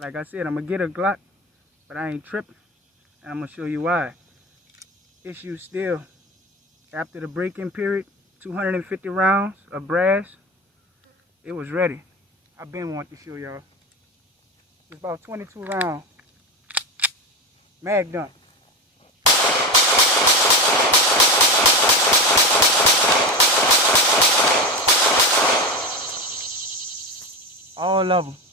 Like I said, I'm going to get a Glock, but I ain't tripping. And I'm going to show you why. Issue still, after the break-in period, 250 rounds of brass, it was ready. I've been wanting to show y'all. It's about 22 rounds. Mag dump. All of them.